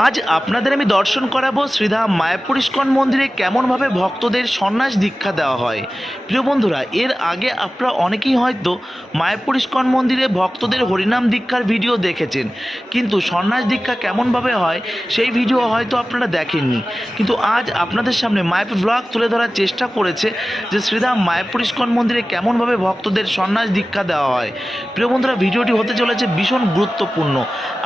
আজ আপনাদের আমি দর্শন করাবো শ্রীধাম মায়াপুর ইস্কন মন্দিরে কেমনভাবে ভক্তদের সন্ন্যাস দীক্ষা দেওয়া হয়। প্রিয় বন্ধুরা, এর আগে আপনারা অনেকেই হয়তো মায়াপুর ইস্কন মন্দিরে ভক্তদের হরিনাম দীক্ষার ভিডিও দেখেছেন। কিন্তু সন্ন্যাস দীক্ষা কেমনভাবে হয়, সেই ভিডিও হয়তো আপনারা দেখেননি। কিন্তু আজ আপনাদের সামনে মায়াপুর ব্লগ তুলে ধরার চেষ্টা করেছে যে শ্রীধাম মায়াপুর ইস্কন মন্দিরে কেমনভাবে ভক্তদের সন্ন্যাস দীক্ষা দেওয়া হয়। প্রিয় বন্ধুরা, ভিডিওটি হতে চলেছে ভীষণ গুরুত্বপূর্ণ।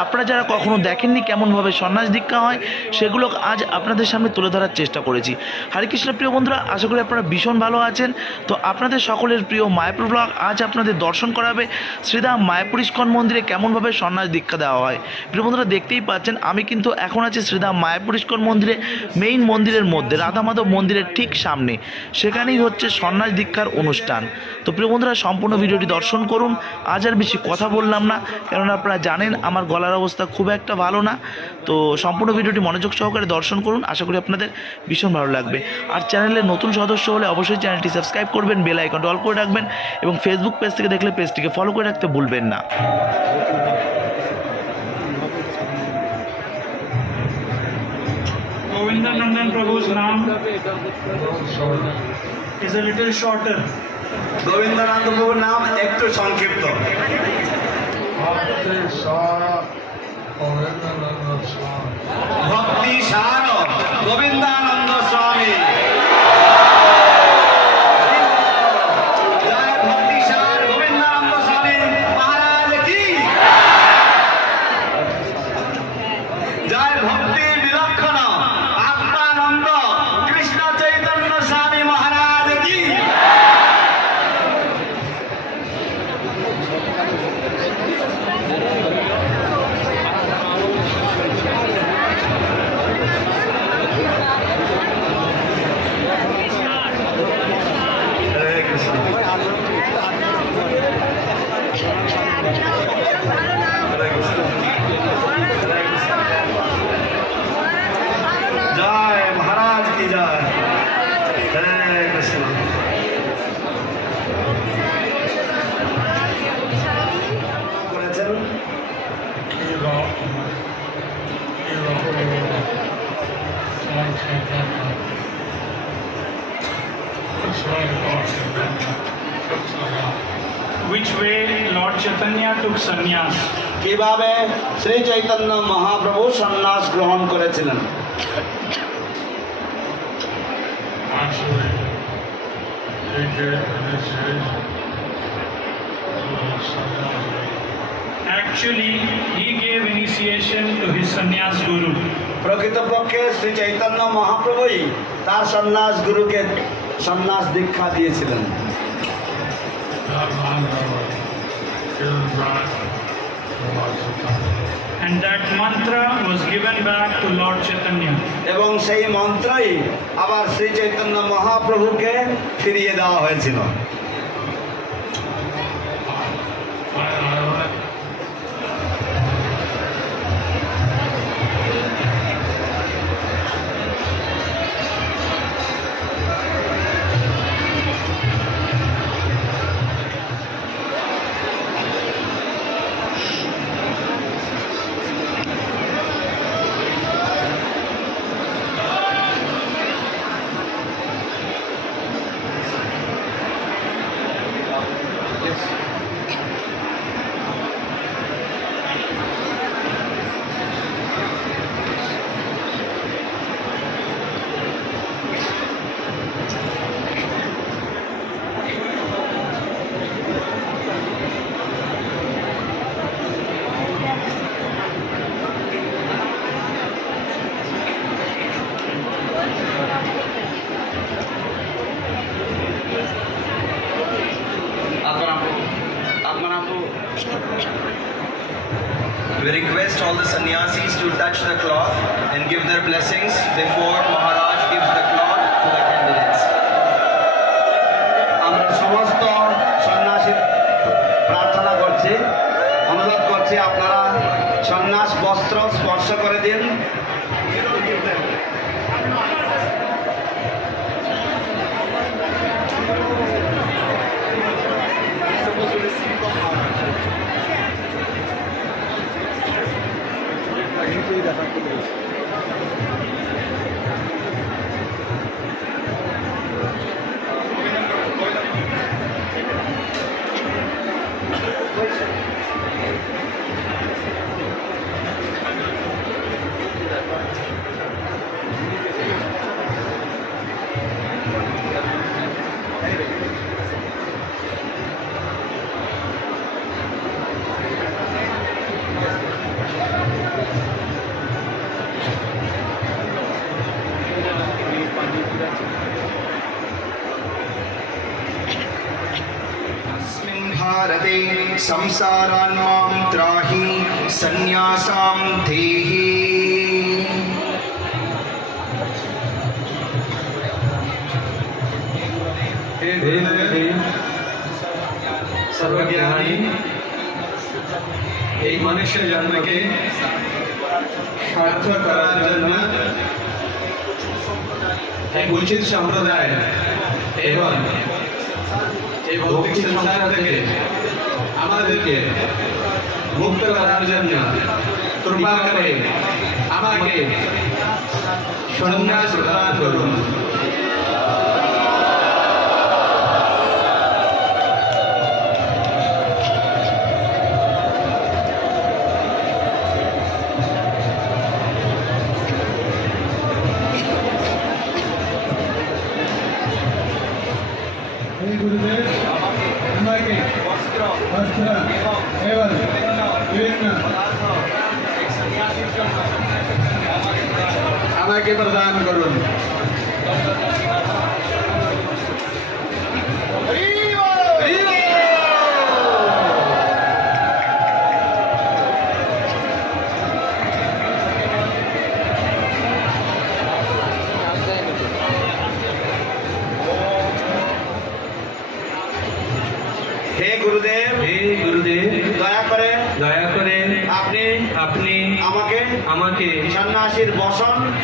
আপনারা যারা কখনো দেখেননি কেমনভাবে সন্ন্যাস দীক্ষা হয়, সেগুলো আজ আপনাদের সামনে তুলে ধরার চেষ্টা করেছি। হরে কৃষ্ণ প্রিয় বন্ধুরা, আশা করি আপনারা ভীষণ ভালো আছেন। তো আপনাদের সকলের প্রিয় মায়াপুর ব্লগ আজ আপনাদের দর্শন করাবে শ্রীধাম মায়াপুর ইস্কন মন্দিরে কেমনভাবে সন্ন্যাস দীক্ষা দেওয়া হয়। প্রিয় বন্ধুরা, দেখতেই পাচ্ছেন, আমি কিন্তু এখন আছি শ্রীধাম মায়াপুর ইস্কন মন্দিরে মেইন মন্দিরের মধ্যে, রাধা মাধব মন্দিরের ঠিক সামনে। সেখানেই হচ্ছে সন্ন্যাস দীক্ষার অনুষ্ঠান। তো প্রিয় বন্ধুরা, সম্পূর্ণ ভিডিওটি দর্শন করুন। আজ আর বেশি কথা বললাম না, কেননা আপনারা জানেন, আমার গলার অবস্থা খুব একটা ভালো না। তো সম্পূর্ণ ভিডিওটি মনোযোগ সহকারে দর্শন করুন। আশা করি আপনাদের ভীষণ ভালো লাগবে। আর চ্যানেলের নতুন সদস্য হলে অবশ্যই চ্যানেলটি সাবস্ক্রাইব করবেন বেল আইকনটি অল করে রাখবেন এবং ফেসবুক পেজ থেকে দেখলে পেজটিকে ফলো করে রাখতে ভুলবেন না। Govinda Nandan Prabhu's name is a little shorter. নাম ভক্তি সার Govindananda way Lord Chaitanya took sannyas? কিভাবে শ্রী চৈতন্য মহাপ্রভু সন্ন্যাস গ্রহণ করেছিলেন Actually, he gave initiation to the sannyasi. Actually, he gave initiation to his sannyas guru. প্রকৃতপক্ষে শ্রী চৈতন্য মহাপ্রভুই তার সন্ন্যাস গুরুকে সন্ন্যাস দীক্ষা দিয়েছিলেন And that mantra was given back to Lord Chaitanya. এবং সেই মন্ত্রই আবার শ্রী চৈতন্য মহাপ্রভুকে ফিরিয়ে দেওয়া হয়েছিল request all the sannyasis to touch the cloth and give their blessings before Maharaj gives the cloth to the candidates. আমরা সমস্ত সন্ন্যাসী প্রার্থনা করছি অনুরোধ করছি আপনারা সন্ন্যাস বস্ত্র স্পর্শ করে দিন संसाराही माँ त्राहि सर्वज्ञानी, एक मनुष्य जन्म के जन्म एक उचित संप्रदाय, एवं एक भौतिक संसार के আমাদেরকে মুক্ত করার জন্য কৃপা করে আমাকে সন্ন্যাস প্রদান করুন।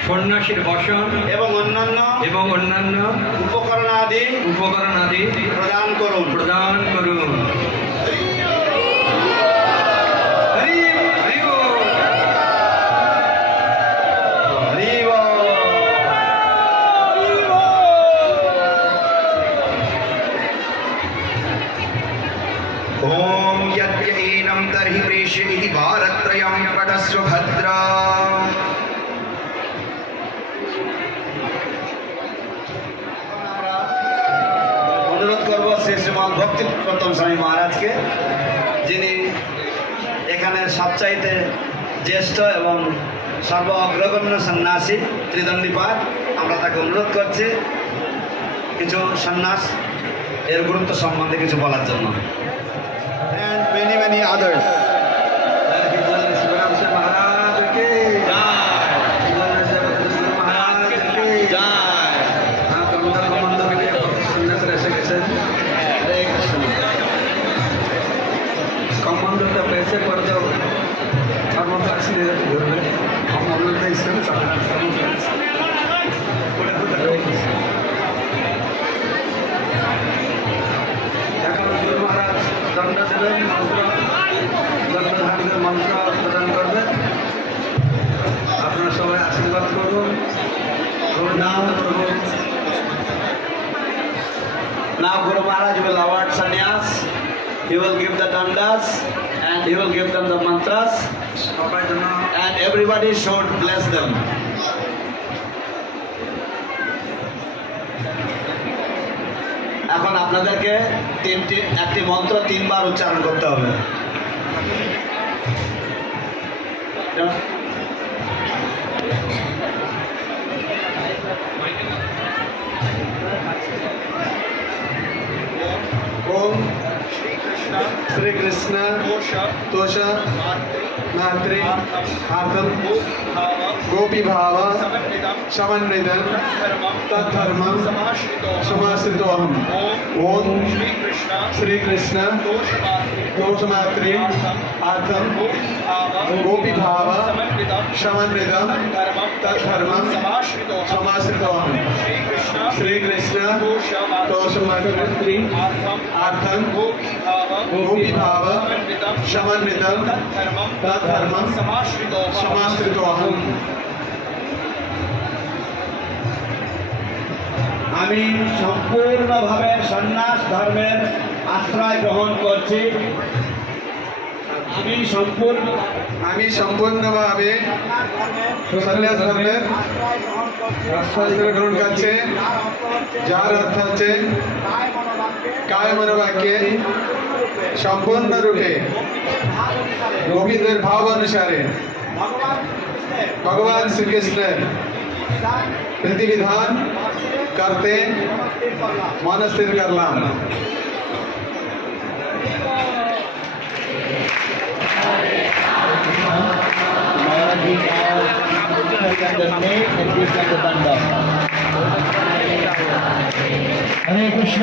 সন্ন্যাসীর বসন এবং অন্যান্য এবং অন্যান্য উপকরণ আদি উপকরণ আদি প্রদান করুন। প্রদান করুন। জ্যেষ্ঠ এবং সর্ব অগ্রগণ্য সন্ন্যাসী ত্রিদণ্ডীপাত আমরা তাকে অনুরোধ করছি কিছু সন্ন্যাস, এর গুরুত্ব সম্বন্ধে কিছু বলার জন্য। And many many others he will give them the mantras and everybody should bless them. এখন আপনাদেরকে তিনটি একটি মন্ত্র তিনবার উচ্চারণ করতে হবে ओम श्री कृष्ण, तोष, नात्री आर्थम गोपी भाव समन्वित तद्धर्म समाश्रित अहम ओम श्री कृष्ण दोषमात्री आर्थम गोपी भाव समन्वित तद्धर्म समाश्रित अहम श्री कृष्ण दोषमात्री आर्थम गोपीभाव समन्वितं तद्धर्मं समाश्रितोऽहम् আমি সম্পূর্ণভাবে সন্ন্যাস ধর্মের আশ্রয় গ্রহণ করছি আমি সম্পূর্ণ আমি সম্পূর্ণভাবে সন্ন্যাস ধর্মের আশ্রয় গ্রহণ করছে যার অর্থ হচ্ছে কায় মনোবাক্যে সম্পূর্ণরূপে গোবিন্দের ভাব অনুসারে। ভগবান শ্রীকৃষ্ণের প্রতিবিধান করতে মনস্থির করলাম। হরে Krishna.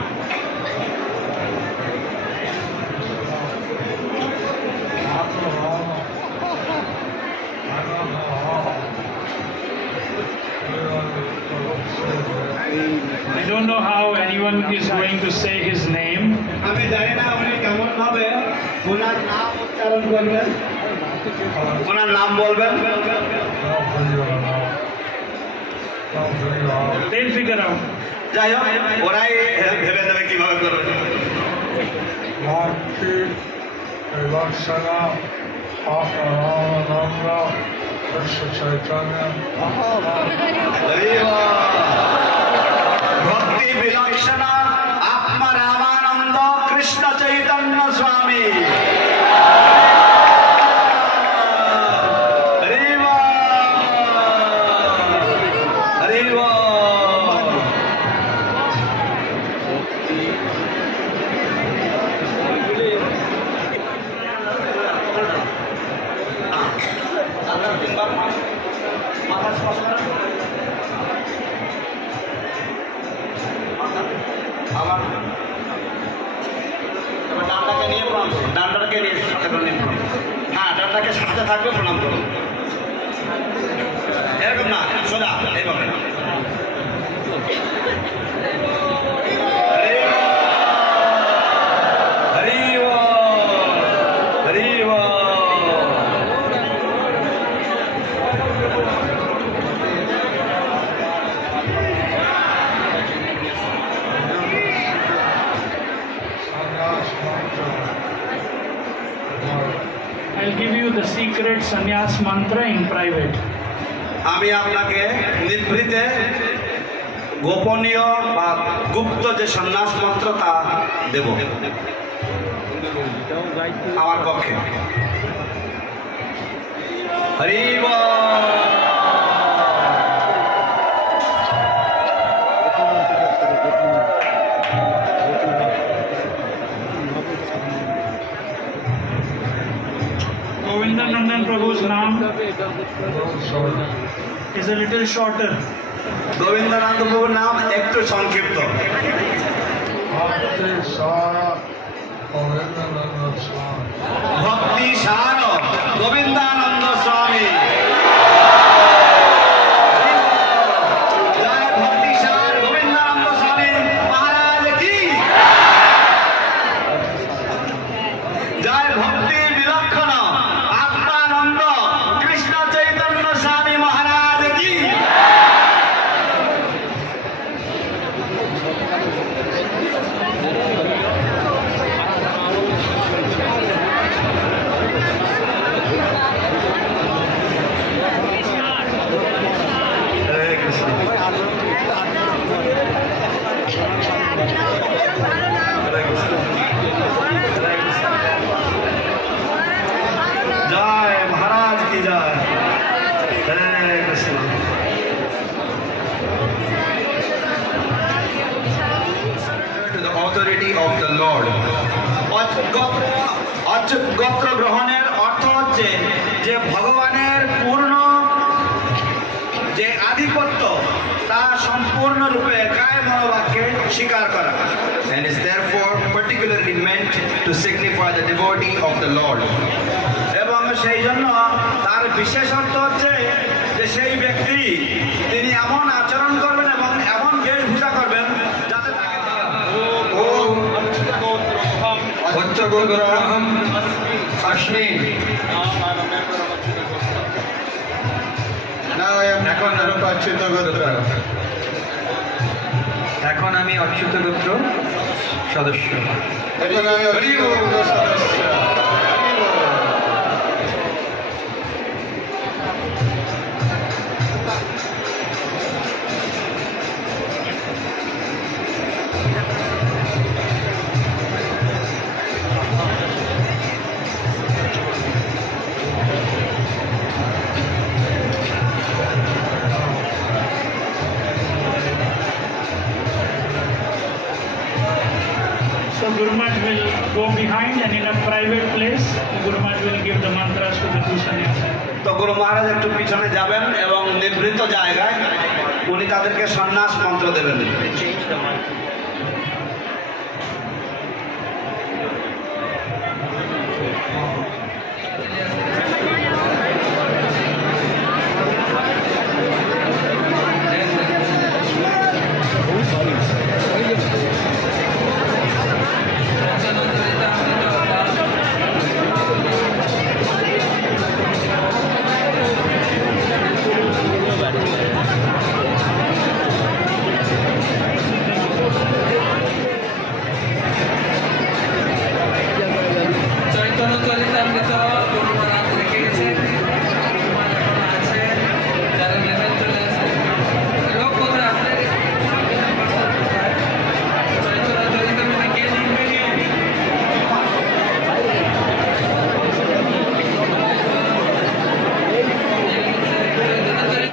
how is going to say his name. আমি জানি না উনি কেমন ভাবে ওনার নাম উচ্চারণ করবেন ওনার নাম বলবেন They'll figure out. যাই হোক ওরাই ভেবে দেবে কীভাবে করবে Vilakshana Akarananda Krishna Chaitanya ভক্তি বিলক্ষণা আত্মা রামানন্দ কৃষ্ণ চৈতন্য স্বামী। মাথা স্পর্শ। এবার ডানটাকে নিয়ে প্রণাম করুন। ডানটাকে নিয়ে সাথে করে নিয়ে প্রণাম। হ্যাঁ ডানটাকে সাথে থাকবে, প্রণাম করুন। এরকম না, সোজা, এইভাবে। Hari secret sannyas mantra in private. আমি আপনাকে নিভৃতে গোপনীয় বা গুপ্ত যে সন্ন্যাস মন্ত্র তা দেব। আমার পক্ষে। Hari Sorry. is a little shorter. Gobindanath প্রভুর নাম একটু সংক্ষিপ্ত ভক্তি সার Govindananda of the Lord. Achyuta গোত্র গ্রহণের অর্থ হচ্ছে যে ভগবানের পূর্ণ যে আধিপত্য তা সম্পূর্ণরূপে to signify the devotee of the Lord. এবং সেই জন্য তার বিশেষত্ব হচ্ছে যে সেই ব্যক্তি তিনি এমন আচরণ করবেন এবং এমন বেশভূষা করবেন যাতে তাকে I am এখন অচ্যুত গোত্র এখন আমি অচ্যুত গোত্র সদস্য। Give the mantras to the two sannyasis. তো গুরু মহারাজ একটু পিছনে যাবেন এবং নিবৃত জায়গায় উনি তাদেরকে সন্ন্যাস মন্ত্র দেবেন